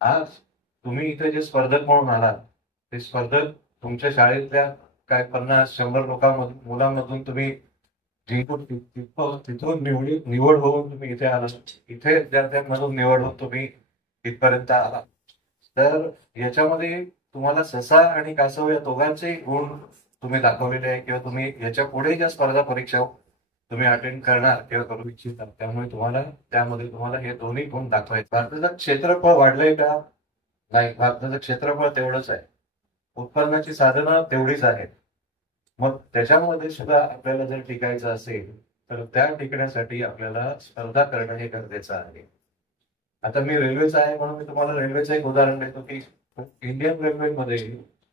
आज तुम्ही इथे जे स्पर्धक म्हणून आलात, ते स्पर्धक तुमच्या शाळेतल्या काय 50-100 लोकांमधून मुलांमधून तुम्ही जिंकून तिथून निवड होऊन तुम्ही इथे आलात. इथे विद्यार्थ्यांमधून निवड होऊन तुम्ही इथपर्यंत आलात. तर याच्यामध्ये तुम्हाला ससा आणि कासव या दोघांचे गुण तुम्ही दाखवलेले आहे, किंवा तुम्ही याच्या पुढे ज्या स्पर्धा परीक्षा तुम्ही अटेंड करणार किंवा करू इच्छिता, त्यामुळे त्यामध्ये तुम्हाला हे दोन्ही गुण दाखवायचे. भारताचं क्षेत्रफळ वाढलंय का? नाही, भारताचं क्षेत्रफळ तेवढंच आहे. उत्पन्नाची साधनं तेवढीच आहेत. मग त्याच्यामध्ये सुद्धा आपल्याला जर टिकायचं असेल, तर त्या टिकण्यासाठी आपल्याला स्पर्धा करणं हे गरजेचं आहे. आता मी रेल्वेचा आहे म्हणून मी तुम्हाला रेल्वेचं एक उदाहरण देतो की इंडियन रेल्वेमध्ये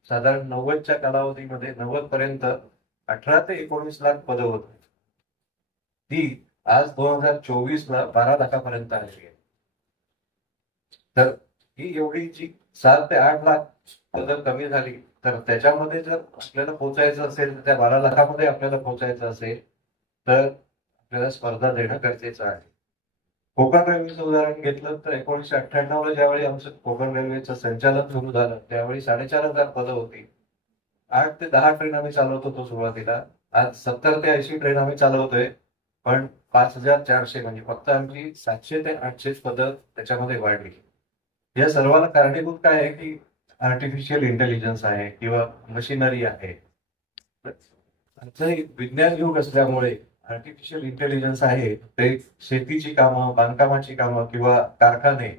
साधारण 90च्या कालावधीमध्ये 90 पर्यंत 18 ते 19 लाख पदं होती. ती आज 2024ला 12 लाखापर्यंत आली आहे. तर ही एवढी जी 7 ते 8 लाख पदं कमी झाली, तर त्याच्यामध्ये जर आपल्याला पोहोचायचं असेल, तर त्या 12 लाखामध्ये आपल्याला पोहोचायचं असेल, तर आपल्याला स्पर्धा देणं गरजेचं आहे. कोकण रेल्वेचं उदाहरण घेतलं तर 1998ला ज्यावेळी आमचं कोकण रेल्वेचं संचालन सुरू झालं, त्यावेळी 4,500 पदं होती. 8 ते 10 ट्रेन आम्ही चालवत होतो सुरुवातीला. आज 70 ते 80 ट्रेन आम्ही चालवतोय. पण 5,400 म्हणजे फक्त आमची 700 ते 800 पदं त्याच्यामध्ये वाढली. या सर्वाला कारणीभूत काय आहे की आर्टिफिशियल इंटेलिजन्स आहे किंवा मशिनरी आहे. आजचं हे विज्ञान युग असल्यामुळे आर्टिफिशियल इंटेलिजन्स आहे ते शेतीची कामं, बांधकामाची कामं किंवा कारखाने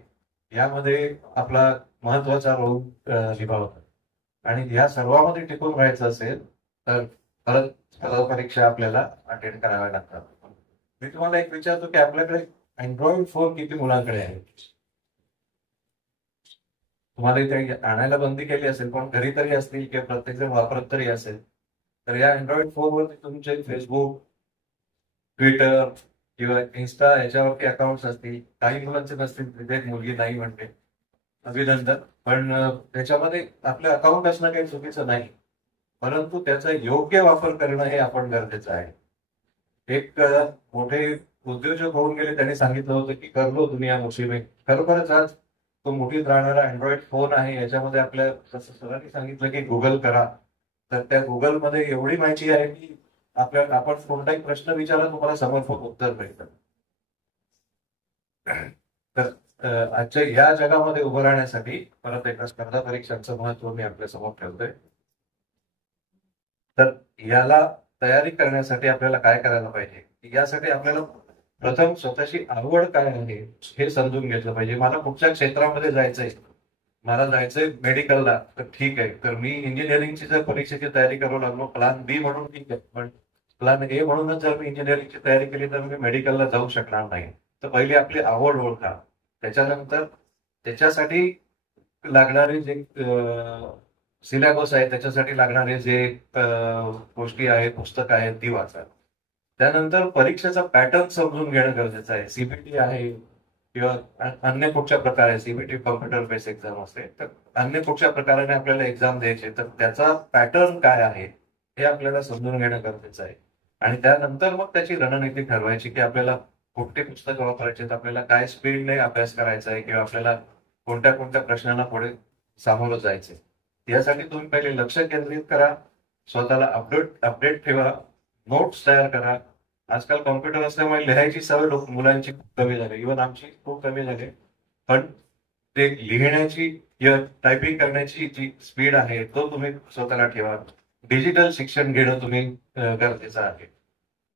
यामध्ये आपला महत्वाचा रोल निभावतात. आणि ह्या सर्वांमध्ये टिकून राहायचं असेल तर परत स्पर्धा परीक्षा आपल्याला अटेंड कराव्या लागतात. मी तुम्हाला एक विचारतो की आपल्याकडे अँड्रॉइड फोन किती मुलांकडे आहे? तुम्हाला इथे आणायला बंदी केली असेल, पण घरी तरी असतील किंवा प्रत्येकजण वापरत तरी असेल. तर या अँड्रॉइड फोनवरती तुमचे फेसबुक, ट्विटर किंवा इन्स्टा याच्यावरती अकाउंट्स असतील. काही मुलांचे नसतील, तिथे एक मुलगी नाही म्हणते, अभिनंदन. पण त्याच्यामध्ये आपलं अकाउंट असणं काही चुकीचं नाही, परंतु त्याचा योग्य वापर करणं हे आपण गरजेचं आहे. एक मोठे उद्योजक होऊन गेले, त्यांनी सांगितलं होतं की कर लो दुनिया मुठी में. खरोखरच आज तो मुठीत राहणारा अँड्रॉइड फोन आहे. याच्यामध्ये आपल्या जसं सरांनी सांगितलं की गुगल करा, तर त्या गुगलमध्ये एवढी माहिती आहे की आपण कोणताही प्रश्न विचारा, तुम्हाला समर्पक उत्तर मिळतं. तर आजच्या या जगामध्ये उभं राहण्यासाठी परत एकदा स्पर्धा परीक्षांचं महत्व मी आपल्या समोर ठेवतोय. तर याला तयारी करण्यासाठी आपल्याला काय करायला पाहिजे? यासाठी आपल्याला प्रथम स्वतःची आवड काय आहे हे समजून घेतलं पाहिजे. मला कुठच्या क्षेत्रामध्ये जायचंय, मला जायचंय मेडिकलला, तर ठीक आहे. तर मी इंजिनिअरिंगची जर परीक्षेची तयारी करू लागलो प्लॅन बी म्हणून, ठीक आहे. पण प्लॅन ए म्हणूनच जर मी इंजिनिअरिंगची तयारी केली तर मी मेडिकलला जाऊ शकणार नाही. तर पहिली आपली आवड ओळखा. त्याच्यानंतर त्याच्यासाठी लागणारे जे सिलेबस आहे, त्याच्यासाठी लागणारे जे गोष्टी आहेत, पुस्तक आहेत, ती वाचा. त्यानंतर परीक्षेचा पॅटर्न समजून घेणं गरजेचं आहे. सीबीटी आहे किंवा अन्य कुठच्या प्रकारे, सीबीटी कॉम्प्युटर बेस्ड एक्झाम असते, तर अन्य कुठच्या प्रकाराने आपल्याला एक्झाम द्यायचे, तर त्याचा पॅटर्न काय आहे हे आपल्याला समजून घेणं गरजेचं आहे. आणि त्यानंतर मग त्याची रणनीती ठरवायची की आपल्याला कुठली पुस्तकं वापरायची, आपल्याला काय स्पीडने अभ्यास करायचा आहे, किंवा आपल्याला कोणत्या कोणत्या प्रश्नांना पुढे सामोरं जायचंय. यासाठी तुम्ही पहिले लक्ष केंद्रित करा, स्वतःला अपडेट ठेवा, नोट्स तयार करा. आजकाल कॉम्प्युटर असल्यामुळे लिहायची सवय मुलांची खूप कमी झाली, इव्हन आमची खूप कमी झाली. पण ते लिहिण्याची किंवा टायपिंग करण्याची जी स्पीड आहे तो तुम्ही स्वतःला ठेवा. डिजिटल शिक्षण घेणं तुम्ही गरजेचं आहे.